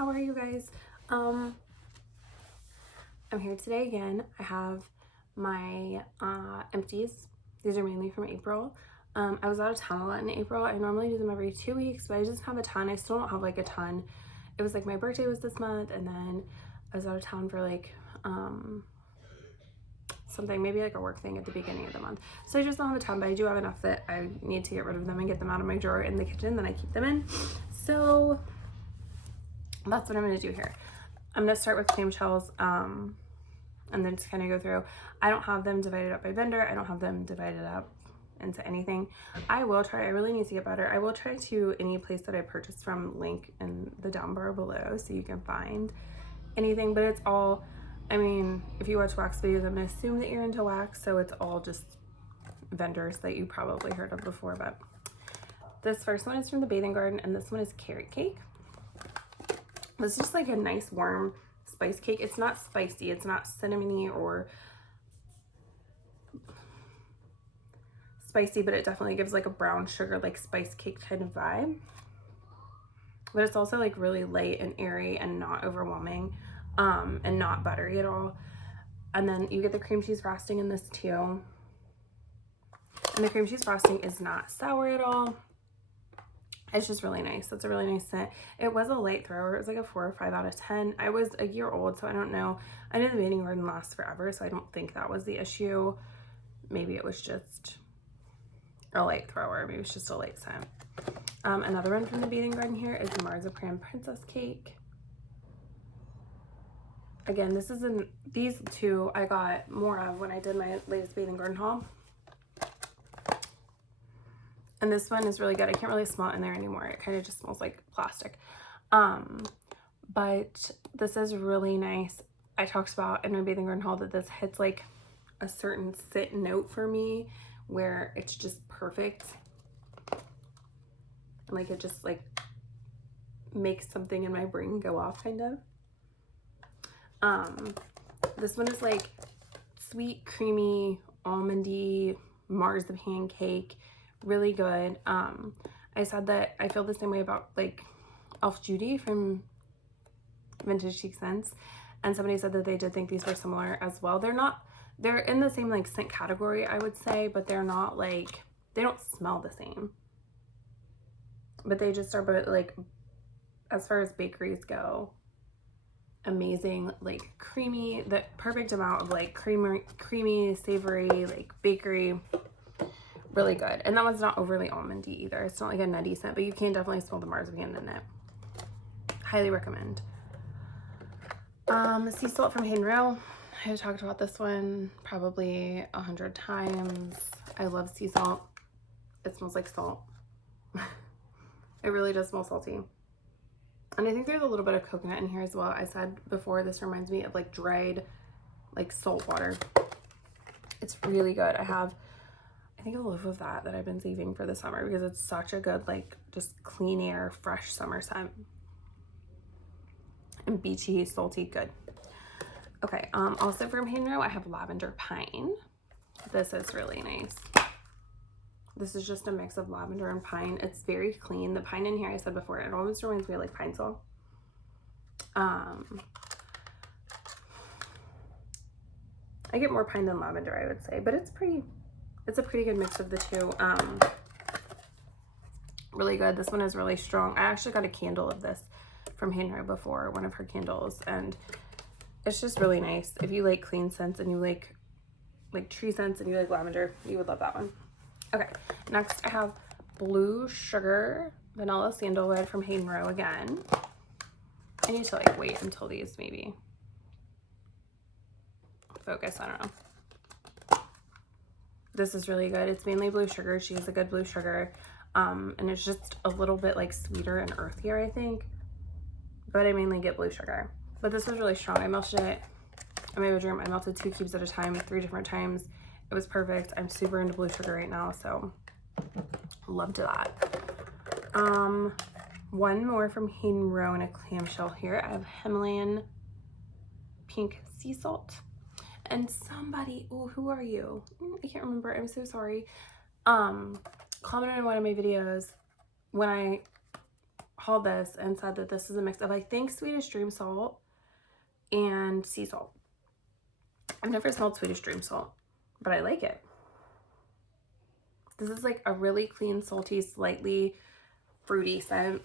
how are you guys? I'm here today again. I have my empties. These are mainly from April. I was out of town a lot in April. I normally do them every 2 weeks, but I just have a ton. I still don't have like a ton. It was like my birthday was this month, and then I was out of town for like something, maybe like a work thing at the beginning of the month. So I just don't have a ton, but I do have enough that I need to get rid of them and get them out of my drawer in the kitchen that I keep them in. So that's what I'm going to do here. I'm going to start with clamshells and then just kind of go through. I don't have them divided up by vendor. I don't have them divided up into anything. I will try, I really need to get better. I will try to any place that I purchased from link in the down bar below so you can find anything, but it's all, I mean, if you watch wax videos, I'm going to assume that you're into wax, so it's all just vendors that you probably heard of before. But this first one is from the Bathing Garden, and this one is carrot cake. This is just like a nice warm spice cake. It's not spicy, it's not cinnamony or spicy, but it definitely gives like a brown sugar, like spice cake kind of vibe. But it's also like really light and airy and not overwhelming, and not buttery at all. And then you get the cream cheese frosting in this too. And the cream cheese frosting is not sour at all. It's just really nice. It's a really nice scent. It was a light thrower. It was like a 4 or 5 out of 10. I was a year old, so I don't know. I know the Bathing Garden lasts forever, so I don't think that was the issue. Maybe it was just a light thrower. Maybe it's just a light scent. Another one from the Bathing Garden here is Marzipan Princess Cake. Again, this is these two I got more of when I did my latest Bathing Garden haul. And this one is really good. I can't really smell it in there anymore. It kind of just smells like plastic. But this is really nice. I talked about in my Bathing Garden haul that this hits like a certain sit note for me where it's just perfect. Like it just like makes something in my brain go off kind of. This one is like sweet, creamy, almondy marzipan cake. Really good. I said that I feel the same way about like Elf Judy from Vintage Chic Scents, and somebody said that they did think these were similar as well. They're in the same like scent category, I would say, but they're not like, they don't smell the same, but they just are, but like as far as bakeries go, amazing, like creamy, the perfect amount of like creamy, savory, like bakery. Really good. And that one's not overly almondy either. It's not like a nutty scent, but you can definitely smell the marzipan in it. Highly recommend. Sea salt from Hayden Row. I've talked about this one probably 100 times. I love sea salt. It smells like salt. It really does smell salty. And I think there's a little bit of coconut in here as well. I said before, this reminds me of like dried, like salt water. It's really good. I think a loaf of that I've been saving for the summer because it's such a good, like, just clean air, fresh summer scent. And beachy, salty, good. Okay, also from Hayden Row, I have Lavender Pine. This is really nice. This is just a mix of lavender and pine. It's very clean. The pine in here, I said before, it almost reminds me of like pine sol. I get more pine than lavender, I would say, but it's a pretty good mix of the two. Really good. This one is really strong. I actually got a candle of this from Hayden Row before, one of her candles, and it's just really nice. If you like clean scents and you like tree scents and you like lavender, you would love that one. Okay, next I have Blue Sugar Vanilla Sandalwood from Hayden Row again. I need to like wait until these maybe focus, I don't know. This is really good. It's mainly blue sugar. She has a good blue sugar. And it's just a little bit like sweeter and earthier, I think. But I mainly get blue sugar. But this was really strong. I melted it in my bedroom. I melted 2 cubes at a time, 3 different times. It was perfect. I'm super into blue sugar right now, so loved that. One more from Hayden Row in a clamshell here. I have Himalayan Pink Sea Salt. And somebody, oh, who are you? I can't remember. I'm so sorry. Commented on one of my videos when I hauled this and said that this is a mix of, I think, Swedish Dream Salt and sea salt. I've never smelled Swedish Dream Salt, but I like it. This is like a really clean, salty, slightly fruity scent.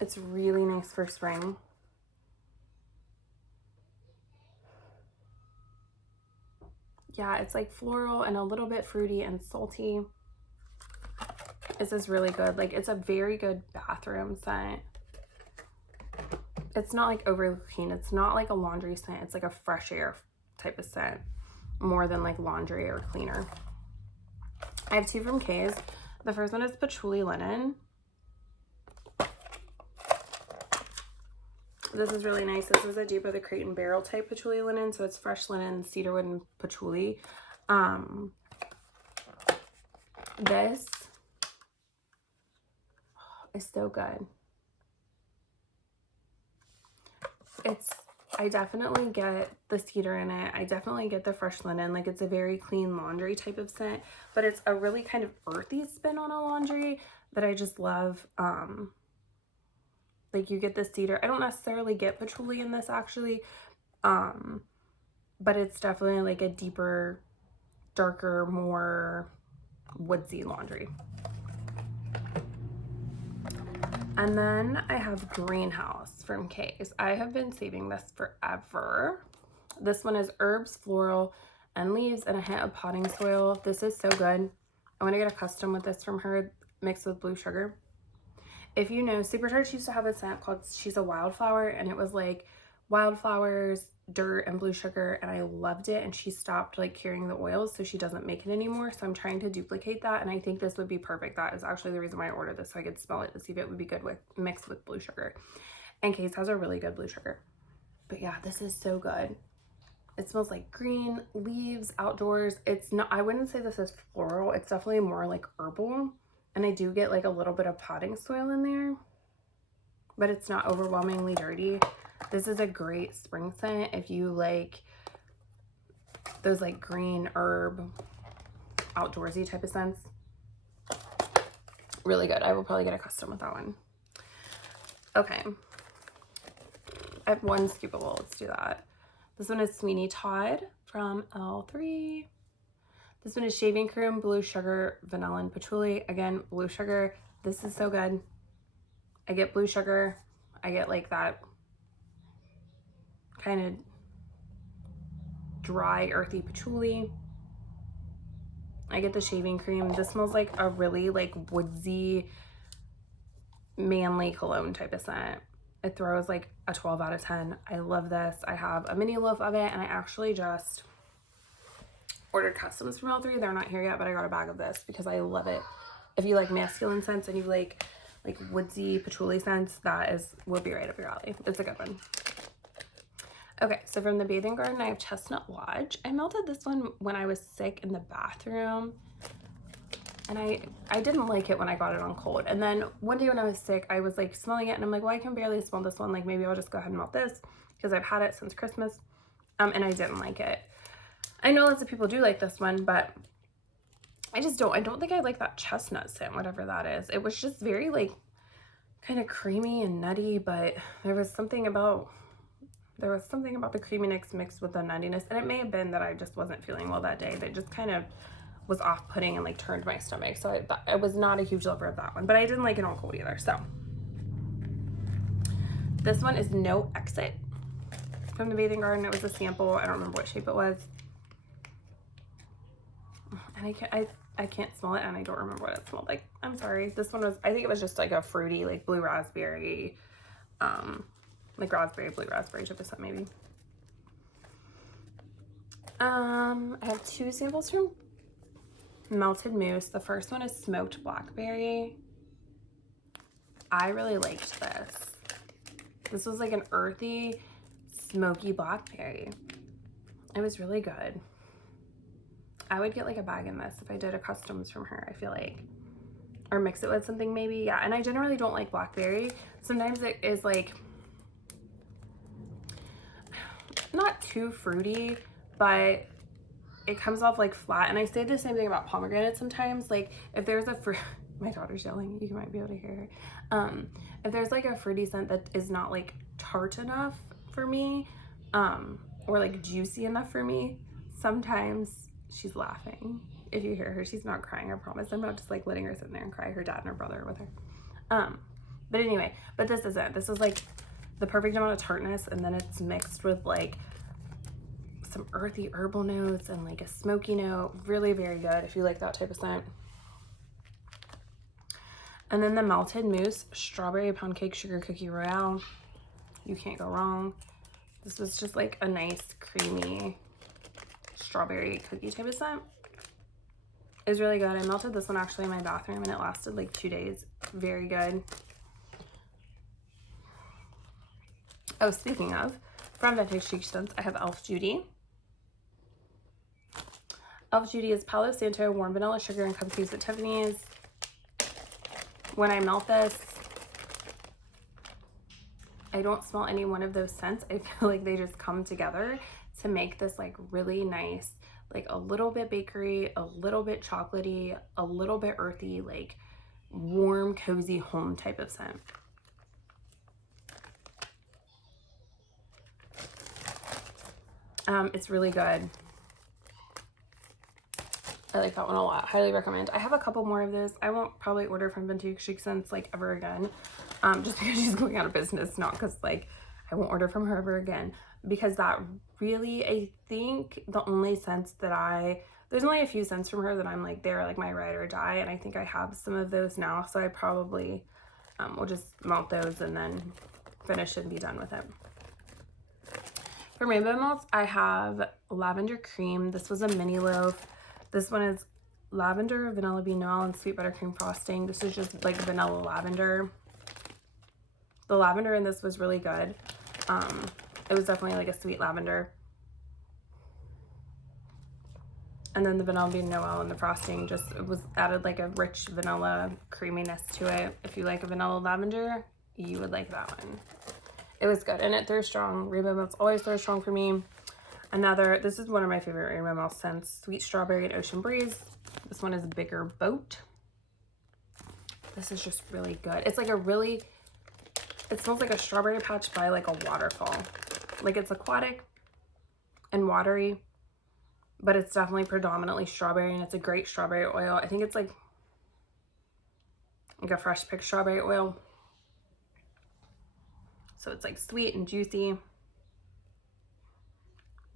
It's really nice for spring. Yeah, it's like floral and a little bit fruity and salty. This is really good. Like, it's a very good bathroom scent. It's not like overly clean. It's not like a laundry scent. It's like a fresh air type of scent more than like laundry or cleaner. I have two from K's. The first one is Patchouli Linen. This is really nice. This is a dupe of the Crate and Barrel type patchouli linen. So it's fresh linen, cedarwood, and patchouli. This is so good. I definitely get the cedar in it. I definitely get the fresh linen. Like, it's a very clean laundry type of scent, but it's a really kind of earthy spin on a laundry that I just love. Like, you get the cedar. I don't necessarily get patchouli in this, actually, but it's definitely like a deeper, darker, more woodsy laundry. And then I have Greenhouse from K's. I have been saving this forever. This one is herbs, floral, and leaves, and a hint of potting soil. This is so good. I want to get a custom with this from her, mixed with blue sugar. If you know, Supercharged used to have a scent called She's a Wildflower, and it was like wildflowers, dirt, and blue sugar, and I loved it. And she stopped like carrying the oils, so she doesn't make it anymore. So I'm trying to duplicate that, and I think this would be perfect. That is actually the reason why I ordered this, so I could smell it to see if it would be good with mixed with blue sugar. And Case has a really good blue sugar. But yeah, this is so good. It smells like green, leaves, outdoors. It's not, I wouldn't say this is floral. It's definitely more like herbal. And I do get like a little bit of potting soil in there, but it's not overwhelmingly dirty. This is a great spring scent if you like those like green herb, outdoorsy type of scents. Really good. I will probably get a custom with that one. Okay. I have one scoopable. Let's do that. This one is Sweeney Todd from L3. This one is shaving cream, blue sugar, vanilla, and patchouli. Again, blue sugar. This is so good. I get blue sugar. I get like that kind of dry, earthy patchouli. I get the shaving cream. This smells like a really like woodsy, manly cologne type of scent. It throws like a 12 out of 10. I love this. I have a mini loaf of it, and I actually just ordered customs from L3. They're not here yet, but I got a bag of this because I love it. If you like masculine scents and you like woodsy patchouli scents, will be right up your alley. It's a good one. Okay, so from the Bathing Garden, I have Chestnut Lodge. I melted this one when I was sick in the bathroom, and I didn't like it when I got it on cold. And then one day when I was sick, I was like smelling it, and I'm like, well, I can barely smell this one. Like, maybe I'll just go ahead and melt this because I've had it since Christmas, and I didn't like it. I know lots of people do like this one, but I just don't. I don't think I like that chestnut scent, whatever that is. It was just very like kind of creamy and nutty, but there was something about the creaminess mixed with the nuttiness, and it may have been that I just wasn't feeling well that day. That just kind of was off-putting and like turned my stomach. So I was not a huge lover of that one, but I didn't like it on cold either. So this one is No Exit from the Bathing Garden. It was a sample. I don't remember what shape it was. And I can't smell it, and I don't remember what it smelled like. I'm sorry. This one was, I think it was just like a fruity, like blue raspberry, like raspberry, blue raspberry type of scent maybe. I have two samples from Melted Moose. The first one is Smoked Blackberry. I really liked this. This was like an earthy, smoky blackberry. It was really good. I would get like a bag in this if I did a customs from her, I feel like. Or mix it with something maybe. Yeah, and I generally don't like blackberry. Sometimes it is like not too fruity, but it comes off like flat. And I say the same thing about pomegranate sometimes. Like if there's a fruit, My daughter's yelling. You might be able to hear her. If there's like a fruity scent that is not like tart enough for me, or like juicy enough for me, sometimes she's laughing. If you hear her, she's not crying, I promise. I'm not just like letting her sit there and cry. Her dad and her brother are with her. But anyway, but this isn't. This is like the perfect amount of tartness, and then it's mixed with like some earthy herbal notes and like a smoky note. Really very good if you like that type of scent. And then the melted mousse strawberry pound cake sugar cookie royale. You can't go wrong. This was just like a nice creamy strawberry cookie type of scent. It was really good. I melted this one actually in my bathroom and it lasted like 2 days. Very good. Oh, speaking of, from Vintage Chic Scents, I have Elf Judy. Elf Judy is Palo Santo, warm vanilla sugar, and cupcakes at Tiffany's. When I melt this, I don't smell any one of those scents. I feel like they just come together to make this like really nice, like a little bit bakery, a little bit chocolatey, a little bit earthy, like warm, cozy home type of scent. It's really good. I like that one a lot. Highly recommend. I have a couple more of those. I won't probably order from Vintage Chic Scents like ever again. Just because she's going out of business, not because like I won't order from her ever again. Because that really, I think the only scents that there's only a few scents from her that I'm like, they're like my ride or die. And I think I have some of those now. So I probably will just melt those and then finish and be done with it. For rainbow melts, I have lavender cream. This was a mini loaf. This one is lavender, vanilla bean noel, and sweet buttercream frosting. This is just like vanilla lavender. The lavender in this was really good. It was definitely like a sweet lavender. And then the vanilla bean noel and the frosting just, it was added like a rich vanilla creaminess to it. If you like a vanilla lavender, you would like that one. It was good, and it throws strong. Rainbow melts always throw strong for me. This is one of my favorite rainbow melt scents, sweet strawberry and ocean breeze. This one is Bigger Boat. This is just really good. It's like it smells like a strawberry patch by like a waterfall. Like it's aquatic and watery, but it's definitely predominantly strawberry, and it's a great strawberry oil. I think it's like a fresh picked strawberry oil. So it's like sweet and juicy.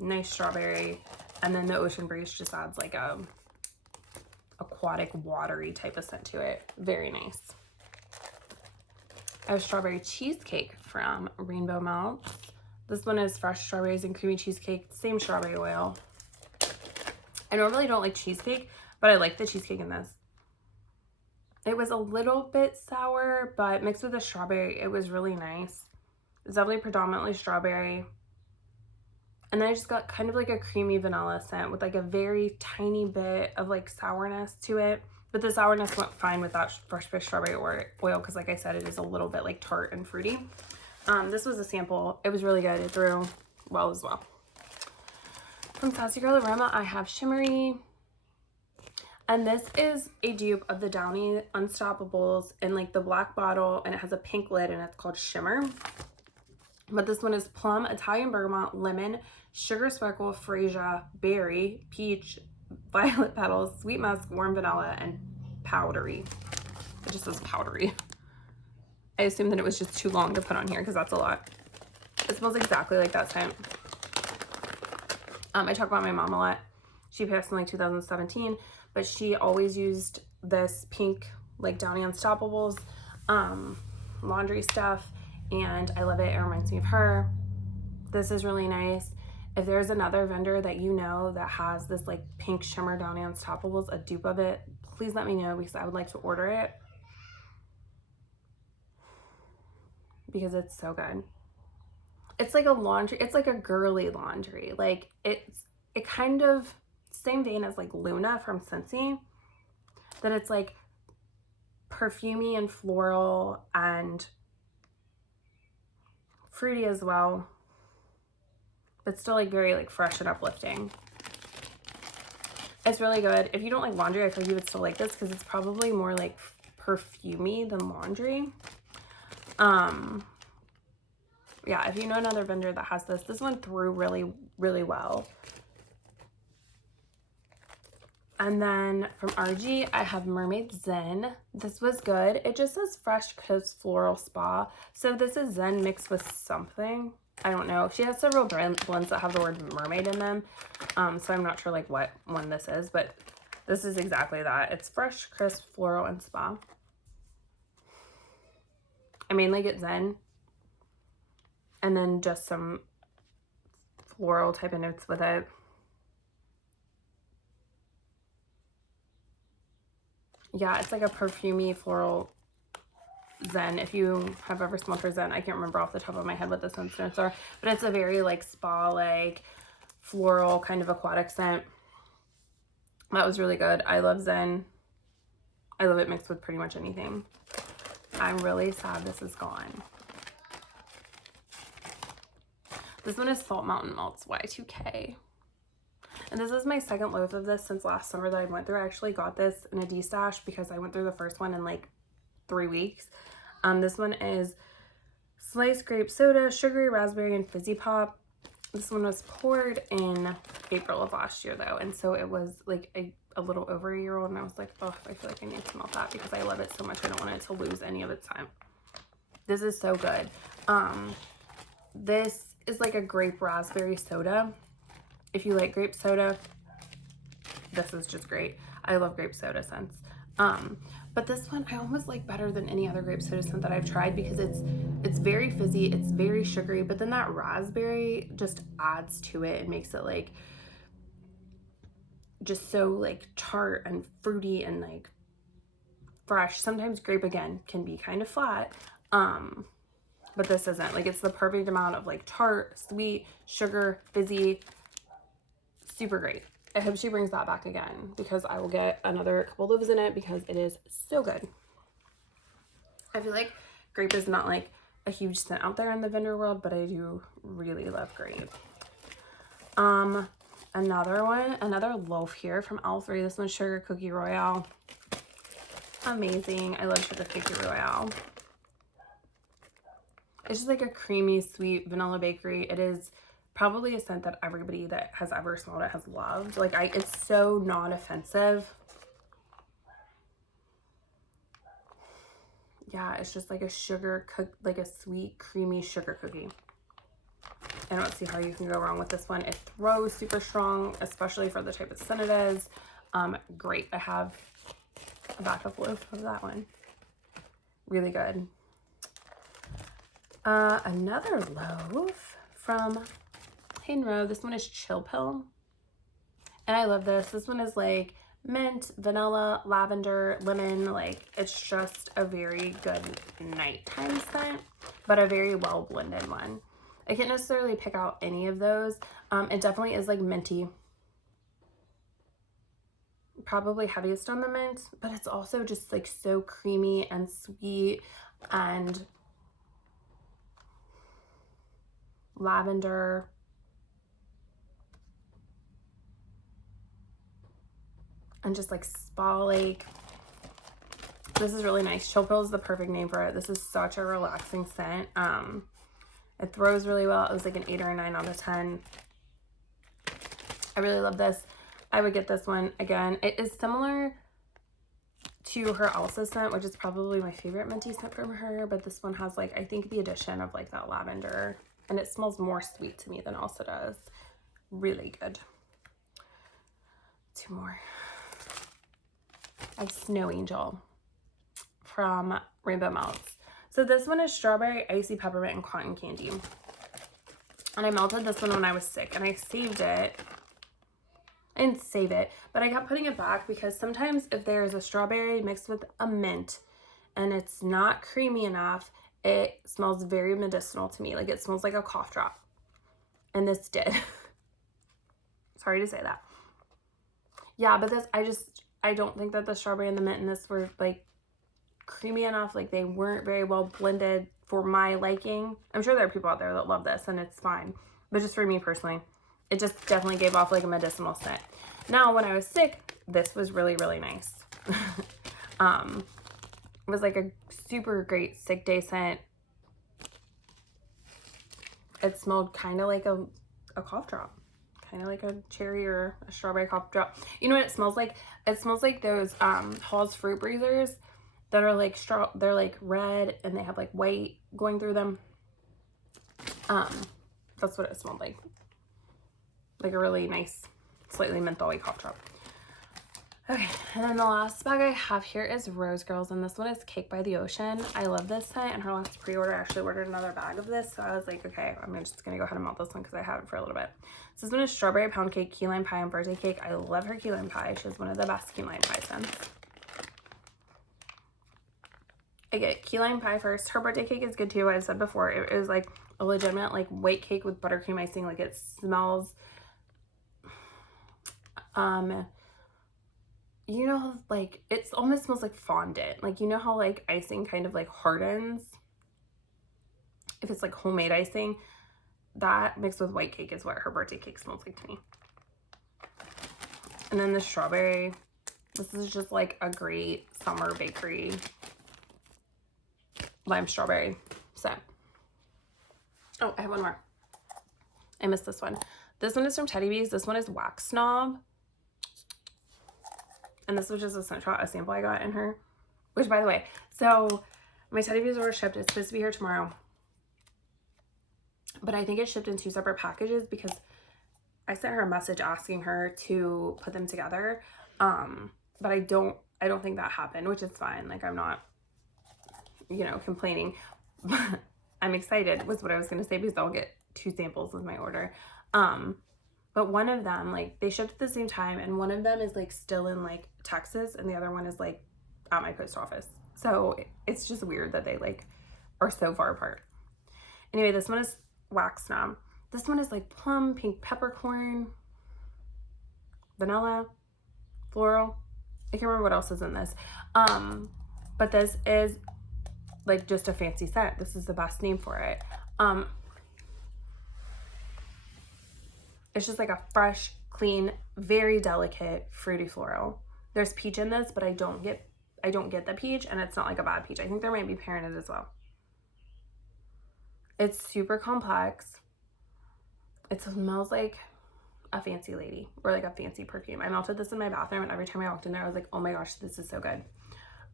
Nice strawberry, and then the ocean breeze just adds like a aquatic watery type of scent to it. Very nice. I have strawberry cheesecake from Rainbow Melts. This one is fresh strawberries and creamy cheesecake, same strawberry oil. I normally don't like cheesecake, but I like the cheesecake in this. It was a little bit sour, but mixed with the strawberry, it was really nice. It's definitely predominantly strawberry. And then I just got kind of like a creamy vanilla scent with like a very tiny bit of like sourness to it. But the sourness went fine with that fresh picked strawberry oil because like I said, it is a little bit like tart and fruity. This was a sample. It was really good. It threw well as well. From Sassy Girl Aroma, I have Shimmery. And this is a dupe of the Downy Unstoppables in like the black bottle, and it has a pink lid, and it's called Shimmer. But this one is plum, Italian bergamot, lemon, sugar speckle, freesia, berry, peach, violet petals, sweet musk, warm vanilla, and powdery. It just says powdery. I assume that it was just too long to put on here because that's a lot. It smells exactly like that scent. I talk about my mom a lot. She passed in like 2017, but she always used this pink like Downy Unstoppables laundry stuff. And I love it. It reminds me of her. This is really nice. If there's another vendor that you know that has this like pink shimmer Downy Unstoppables, a dupe of it, please let me know because I would like to order it because it's so good. It's like a laundry, it's like a girly laundry. Like it kind of same vein as like Luna from Scentsy, that it's like perfumey and floral and fruity as well, but still like very like fresh and uplifting. It's really good. If you don't like laundry, I feel like you would still like this because it's probably more like perfumey than laundry. Yeah, if you know another vendor that has this one threw really, really well. And then from RG, I have Mermaid Zen. This was good. It just says Fresh Coast Floral Spa. So this is Zen mixed with something. I don't know. She has several blends that have the word mermaid in them. So I'm not sure like what one this is, but this is exactly that. It's Fresh, Crisp, Floral, and Spa. I mainly get Zen. And then just some floral type of notes with it. Yeah, it's like a perfumey floral Zen. If you have ever smelled her Zen, I can't remember off the top of my head what the scent notes are, but it's a very like spa, like floral kind of aquatic scent. That was really good. I love Zen. I love it mixed with pretty much anything. I'm really sad this is gone. This one is Salt Mountain Melts Y2K. And this is my second loaf of this since last summer that I went through. I actually got this in a D-stash because I went through the first one in like 3 weeks. This one is sliced grape soda, sugary raspberry, and fizzy pop. This one was poured in April of last year though. And so it was like a little over a year old. And I was like, oh, I feel like I need to smell that because I love it so much. I don't want it to lose any of its time. This is so good. This is like a grape raspberry soda. If you like grape soda, this is just great. I love grape soda scents. But this one I almost like better than any other grape soda scent that I've tried because it's very fizzy, it's very sugary, but then that raspberry just adds to it and makes it like just so like tart and fruity and like fresh. Sometimes grape again can be kind of flat. But this isn't. Like it's the perfect amount of like tart, sweet, sugar, fizzy. Super great. I hope she brings that back again because I will get another couple loaves in it because it is so good. I feel like grape is not like a huge scent out there in the vendor world, but I do really love grape. Another loaf here from L3. This one's Sugar Cookie Royale. Amazing. I love Sugar Cookie Royale. It's just like a creamy, sweet vanilla bakery. It is probably a scent that everybody that has ever smelled it has loved. Like it's so non-offensive. Yeah, it's just like a like a sweet, creamy sugar cookie. I don't see how you can go wrong with this one. It throws super strong, especially for the type of scent it is. Great. I have a backup loaf of that one. Really good. Another loaf from Hayden Row. This one is Chill Pill. And I love this. This one is like mint, vanilla, lavender, lemon. Like it's just a very good nighttime scent, but a very well blended one. I can't necessarily pick out any of those. It definitely is like minty. Probably heaviest on the mint, but it's also just like so creamy and sweet and lavender. And just like spa lake. This is really nice. Chill Pill is the perfect name for it. This is such a relaxing scent. It throws really well. It was like an 8 or a 9 out of 10. I really love this. I would get this one again. It is similar to her Elsa scent, which is probably my favorite minty scent from her, but this one has like, I think the addition of like that lavender, and it smells more sweet to me than Elsa does. Really good. 2 more. I have Snow Angel from Rainbow Melts. So this one is strawberry, icy peppermint, and cotton candy. And I melted this one when I was sick, and I saved it. I didn't save it, but I kept putting it back because sometimes if there's a strawberry mixed with a mint and it's not creamy enough, it smells very medicinal to me. Like it smells like a cough drop. And this did. Sorry to say that. Yeah, but this, I don't think that the strawberry and the mint in this were like creamy enough. Like they weren't very well blended for my liking. I'm sure there are people out there that love this and it's fine. But just for me personally, it just definitely gave off like a medicinal scent. Now, when I was sick, this was really, really nice. was like a super great sick day scent. It smelled kind of like a cough drop. Kind of like a cherry or a strawberry cough drop. You know what it smells like? It smells like those Hall's fruit breezers that are like they're like red and they have like white going through them. That's what it smelled like. Like a really nice, slightly mentholy cough drop. Okay, and then the last bag I have here is Rose Girls, and this one is Cake by the Ocean. I love this scent, and her last pre-order I actually ordered another bag of this, so I was like, okay, I'm just gonna go ahead and melt this one because I have it for a little bit. So this one is Strawberry Pound Cake, Key Lime Pie, and Birthday Cake. I love her Key Lime Pie. She has one of the best Key Lime Pie scents. I get Key Lime Pie first. Her Birthday Cake is good too. I've said before, it is like a legitimate like white cake with buttercream icing. Like it smells, you know, like it almost smells like fondant. Like, you know how like icing kind of like hardens if it's like homemade icing? That mixed with white cake is what her birthday cake smells like to me. And then the strawberry, this is just like a great summer bakery lime strawberry scent. Oh, I have one more. I missed this one. This one is from Teddy Bees. This one is Wax Snob. And this was just a sample I got in her. Which, by the way, so my Teddy Bees order shipped. It's supposed to be here tomorrow. But I think it shipped in 2 separate packages because I sent her a message asking her to put them together. But I don't think that happened, which is fine. Like, I'm not, you know, complaining. I'm excited was what I was going to say because I'll get 2 samples with my order. But one of them, like, they shipped at the same time, and one of them is like still in like Texas and the other one is like at my post office. So it's just weird that they like are so far apart. Anyway, this one is Wax Snob. This one is like plum, pink peppercorn, vanilla, floral. I can't remember what else is in this. But this is like just a fancy scent. This is the best name for it. It's just like a fresh, clean, very delicate, fruity floral. There's peach in this, but I don't get the peach, and it's not like a bad peach. I think there might be pear in it as well. It's super complex. It smells like a fancy lady or like a fancy perfume. I melted this in my bathroom, and every time I walked in there, I was like, oh my gosh, this is so good.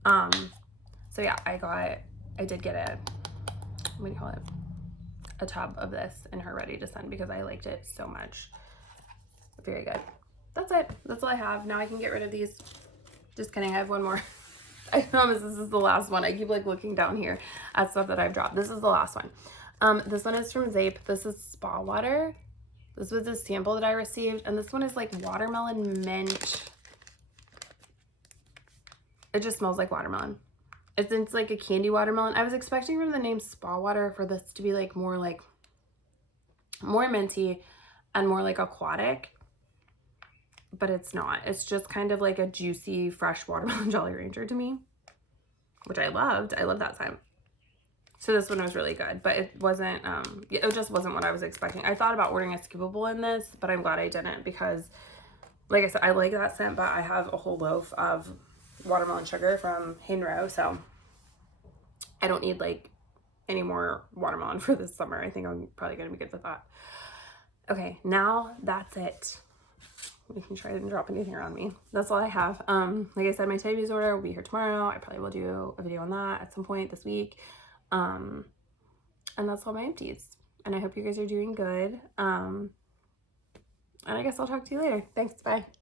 So yeah, I did get what do you call it? A tub of this in her ready to send because I liked it so much. Very good. That's it. That's all I have. Now I can get rid of these. Just kidding. I have one more. I promise this is the last one. I keep like looking down here at stuff that I've dropped. This is the last one. This one is from Zape. This is Spa Water. This was a sample that I received, and this one is like watermelon mint. It just smells like watermelon. It's like a candy watermelon. I was expecting from the name Spa Water for this to be like more minty and more like aquatic, but it's not. It's just kind of like a juicy, fresh watermelon Jolly Rancher to me, which I loved. I love that scent. So this one was really good, but it wasn't, it just wasn't what I was expecting. I thought about ordering a scoopable in this, but I'm glad I didn't because, like I said, I like that scent, but I have a whole loaf of watermelon sugar from Hinro, so I don't need like any more watermelon for this summer. I think I'm probably gonna be good with that. Okay, now that's it. We can try and drop anything around me. That's all I have. Like I said, my Teddy Bees order will be here tomorrow. I probably will do a video on that at some point this week. And that's all my empties. And I hope you guys are doing good. And I guess I'll talk to you later. Thanks, bye.